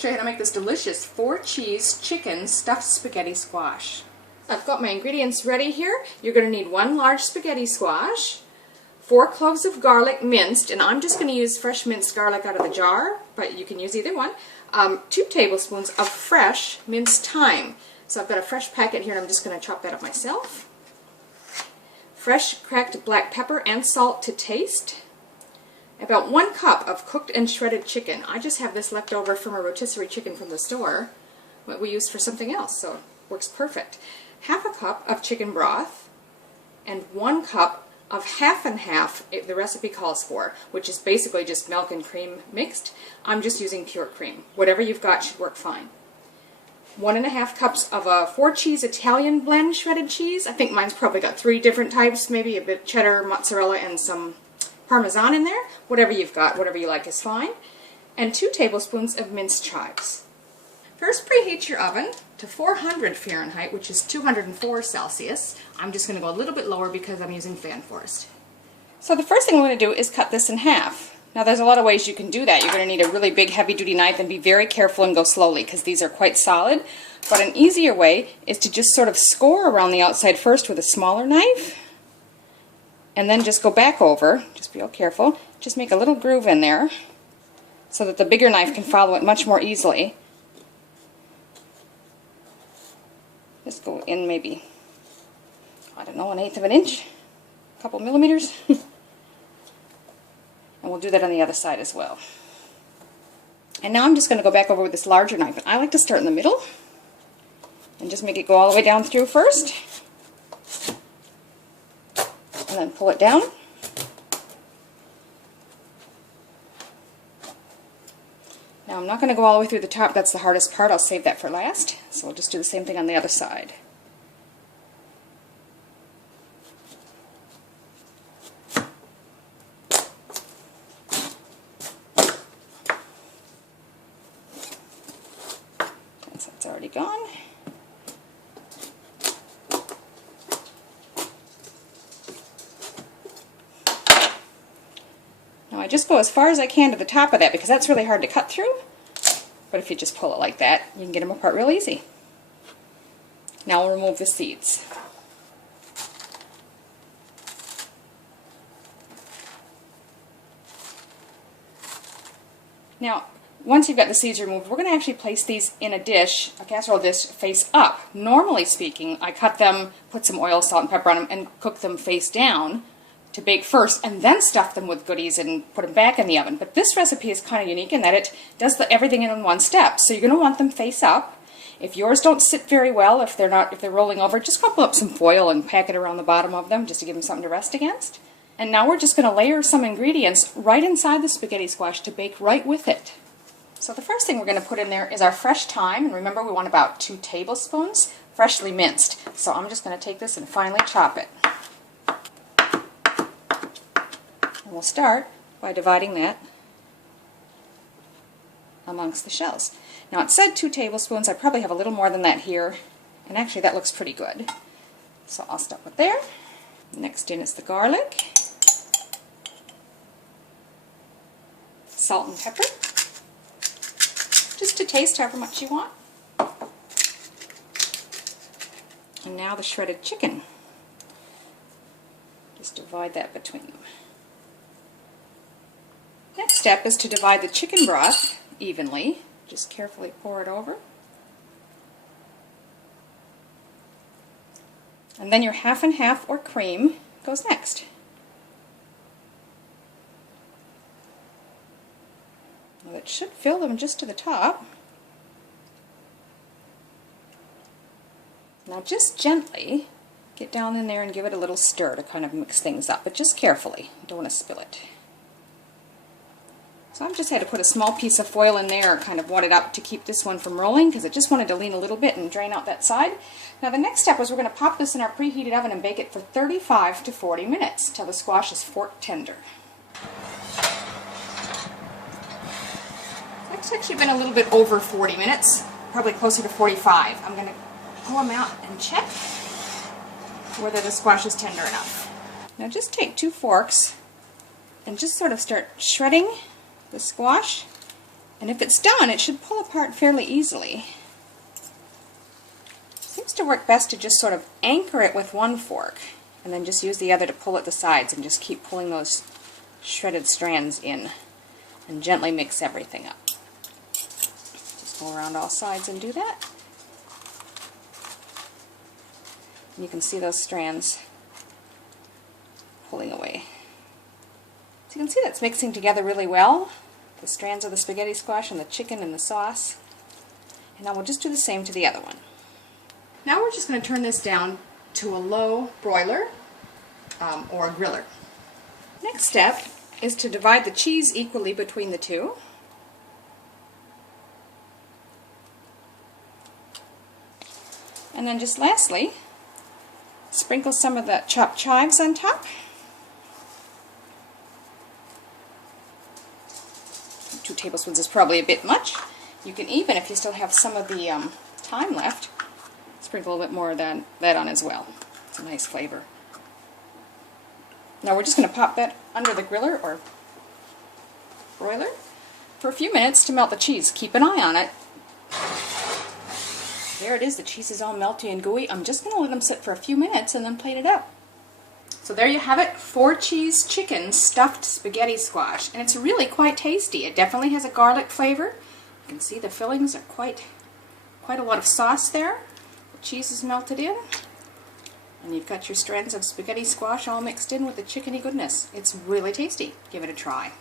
show you how to make this delicious 4-cheese chicken stuffed spaghetti squash. I've got my ingredients ready here. You're going to need 1 large spaghetti squash, 4 cloves of garlic minced, and I'm just going to use fresh minced garlic out of the jar, but you can use either one. 2 tablespoons of fresh minced thyme. So I've got a fresh packet here and I'm just going to chop that up myself. Fresh cracked black pepper and salt to taste. About 1 cup of cooked and shredded chicken. I just have this left over from a rotisserie chicken from the store, what we used for something else, so it works perfect. Half a cup of chicken broth, and 1 cup of half and half, the recipe calls for, which is basically just milk and cream mixed. I'm just using pure cream. Whatever you've got should work fine. 1½ cups of a 4-cheese Italian blend shredded cheese. I think mine's probably got 3 different types, maybe a bit cheddar, mozzarella, and some Parmesan in there. Whatever you've got, whatever you like is fine. And 2 tablespoons of minced chives. First, preheat your oven to 400 Fahrenheit, which is 204 Celsius. I'm just going to go a little bit lower because I'm using fan forest. So the first thing we're going to do is cut this in half. Now there's a lot of ways you can do that. You're going to need a really big heavy-duty knife, and be very careful and go slowly because these are quite solid. But an easier way is to just sort of score around the outside first with a smaller knife, and then just go back over. Just be real careful. Just make a little groove in there so that the bigger knife can follow it much more easily. Just go in maybe, I don't know, 1/8 of an inch, a couple millimeters. And we'll do that on the other side as well. And now I'm just going to go back over with this larger knife. And I like to start in the middle and just make it go all the way down through first. And then pull it down. Now I'm not going to go all the way through the top. That's the hardest part. I'll save that for last. So we'll just do the same thing on the other side. So it's already gone. Now I just go as far as I can to the top of that because that's really hard to cut through. But if you just pull it like that, you can get them apart real easy. Now we'll remove the seeds. Now, once you've got the seeds removed, we're going to actually place these in a dish, a casserole dish, face up. Normally speaking, I cut them, put some oil, salt, and pepper on them, and cook them face down to bake first, and then stuff them with goodies and put them back in the oven. But this recipe is kind of unique in that it does everything in one step. So you're going to want them face up. If yours don't sit very well, if they're rolling over, just crumple up some foil and pack it around the bottom of them just to give them something to rest against. And now we're just going to layer some ingredients right inside the spaghetti squash to bake right with it. So the first thing we're going to put in there is our fresh thyme, and remember we want about 2 tablespoons, freshly minced. So I'm just going to take this and finely chop it. And we'll start by dividing that amongst the shells. Now it said 2 tablespoons, I probably have a little more than that here, and actually that looks pretty good. So I'll start with there. Next in is the garlic, salt and pepper. Just to taste however much you want. And now the shredded chicken. Just divide that between them. Next step is to divide the chicken broth evenly. Just carefully pour it over. And then your half and half or cream goes next. Well, it should fill them just to the top. Now just gently get down in there and give it a little stir to kind of mix things up, but just carefully. You don't want to spill it. So I've just had to put a small piece of foil in there, kind of wad it up to keep this one from rolling because it just wanted to lean a little bit and drain out that side. Now the next step is we're going to pop this in our preheated oven and bake it for 35 to 40 minutes till the squash is fork tender. It's actually been a little bit over 40 minutes, probably closer to 45. I'm going to pull them out and check whether the squash is tender enough. Now just take 2 forks and just sort of start shredding the squash And if it's done, it should pull apart fairly easily. Seems to work best to just sort of anchor it with one fork and then just use the other to pull at the sides and just keep pulling those shredded strands in and gently mix everything up. Just go around all sides and do that. And you can see those strands pulling away. So you can see that's mixing together really well, the strands of the spaghetti squash and the chicken and the sauce. And now we'll just do the same to the other one. Now we're just going to turn this down to a low broiler or a griller. Next step is to divide the cheese equally between the two. And then just lastly, sprinkle some of the chopped chives on top. 2 tablespoons is probably a bit much. You can even, if you still have some of the thyme left, sprinkle a little bit more of that on as well. It's a nice flavor. Now we're just going to pop that under the griller or broiler for a few minutes to melt the cheese. Keep an eye on it. There it is, the cheese is all melty and gooey. I'm just going to let them sit for a few minutes and then plate it up. So there you have it, 4-cheese chicken stuffed spaghetti squash. And it's really quite tasty. It definitely has a garlic flavor. You can see the fillings are quite a lot of sauce there. The cheese is melted in. And you've got your strands of spaghetti squash all mixed in with the chickeny goodness. It's really tasty. Give it a try.